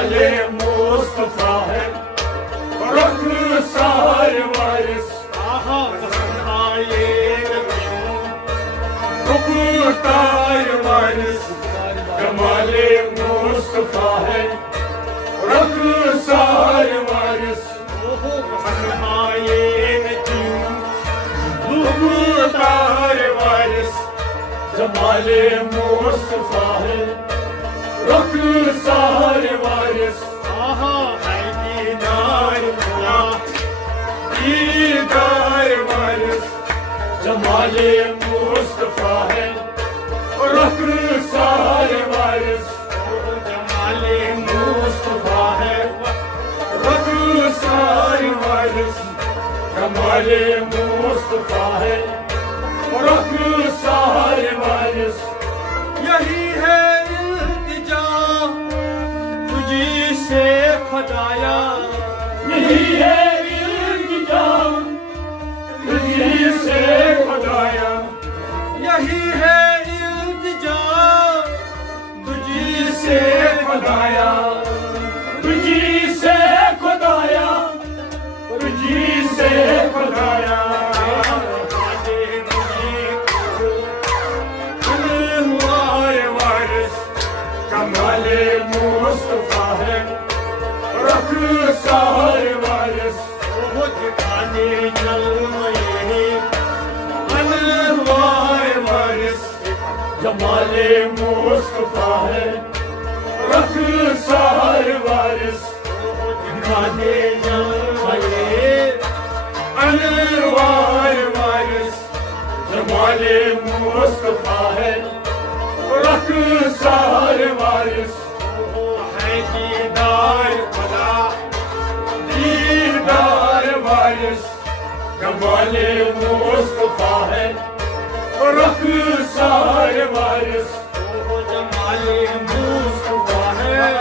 جمال مصطفیٰ ہے رخسار وارث رفتار وارث جمال مصطفیٰ ہے رخسار وارث رفتار وارث جمال مصطفیٰ ہے رخسار وارث دیدار وارث جمال مصطفیٰ ہے رخسار وارث جمال مصطفیٰ ہے رخسار وارث جمال مصطفیٰ ہے رخسار وارث یہی ہے التجا تجھی سے خدایا یہی ہے التجا تجھی سے خدایا یہی ہے التجا تجھی سے خدایا تجھی سے خدایا تجھی سے خدایا جمال مصطفیٰ ہے رخسار وارث انوار وارث جمال مصطفیٰ ہے رخسار وارث انوار وارث جمال مصطفیٰ ہے رخسار وارث دیدار خدا دیدار وارث جمال مصطفیٰ ہے رخسار وارث جمال مصطفیٰ ہے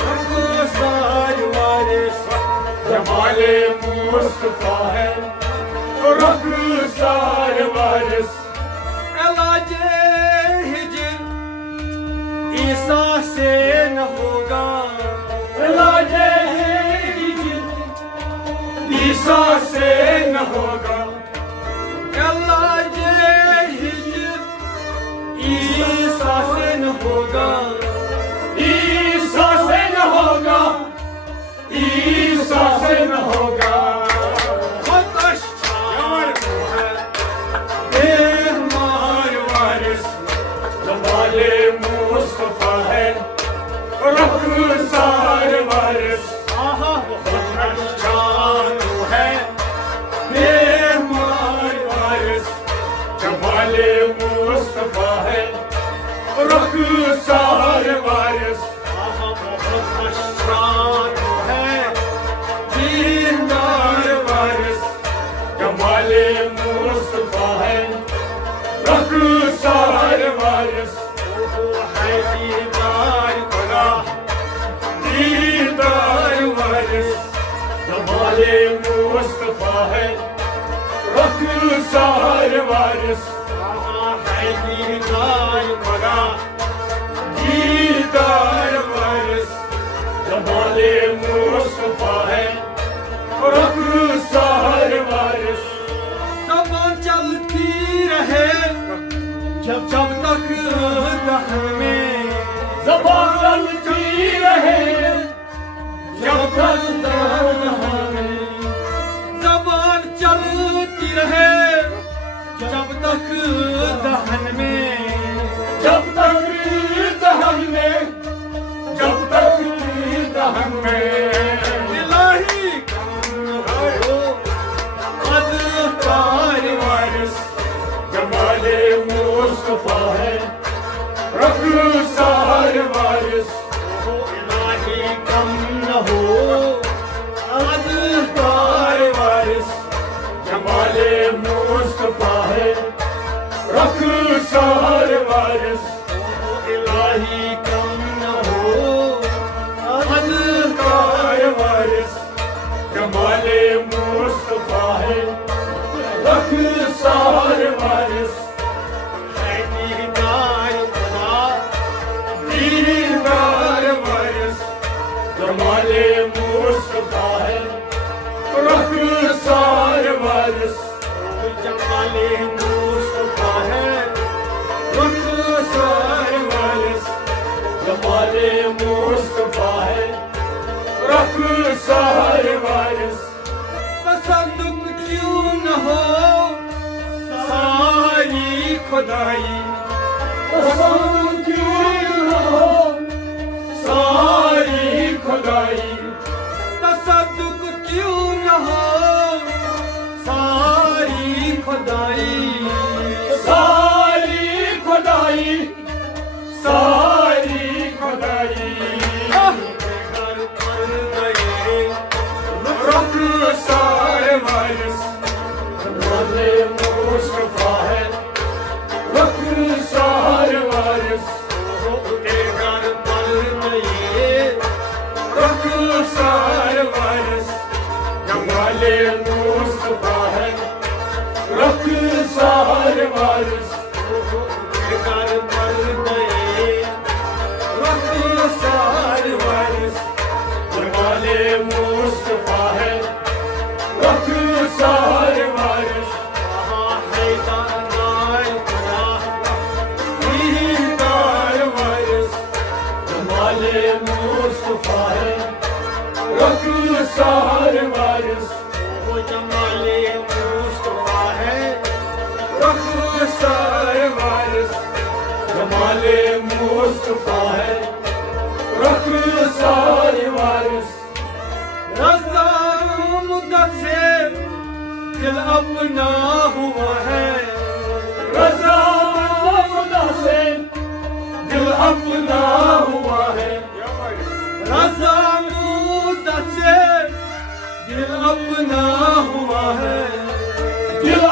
رخسار وارث جمال مصطفیٰ ہے رخسار وارث علاج ہجر عیسیٰ سے نہ ہوگا علاج ہجر عیسیٰ سے نہ ہوگا علاج ہجر عیسیٰ سے نہ ہوگا عیسیٰ سے نہ ہوگا عیسیٰ سے نہ ہوگا جمال مصطفیٰ ہے رخسار وارث ہے مہمان وارث جمال مصطفیٰ ہے رخسار وارث ہے دیدار وارث جمال مصطفیٰ ہے رخسار وارث دیدار خدا دیدار وارث جمال مصطفیٰ ہے رخسار وارث دیدار خدا دیدار وارث جمال مصطفیٰ ہے رخسار وارث زبان چلتی رہے جب تک دہن میں زبان چلتی رہے جب تک دہن میں زبان چلتی رہے جب تک دہن میں جب تک دہن میں جب تک دہن میں الہی اذکار وارث جمال مصطفیٰ ہے رخسار وارث الہی کم نہ ہو اذکار وارث جمال مصطفیٰ ہے رخسار وارث الہی کم نہ ہو اذکار وارث جمال مصطفیٰ ہے رخسار وارث دیدار خدا دیدار وارث جمال مصطفیٰ ہے رخسار وارث جمال مصطفیٰ ہے رخسار وارث تصدق کیوں نہ ہو ساری خدائی تصدق کیوں نہ ہو ساری خدائی تصدق کیوں نہ ہو ساری خدائی ساری خدائی ساری خدائی گھر پر گئے رخسار وارث جمال مصطفیٰ ہے رخسار وارث گھر پر گئے رخسار وارث جمال مصطفیٰ ہے رخسار وارث گھر پر گئے رخسار وارث جمال مصطفیٰ ہے رخسار وارث دیدار وارث جمال مصطفیٰ ہے رخسار وارث جمال مصطفیٰ ہے رخسار وارث جمال مصطفیٰ ہے رخسار وارث رضا مدت سے دل اپنا ہوا ہے رضا خدا سے دل اپنا ہوا ہے رضا مدت سے دل اپنا ہوا ہے دل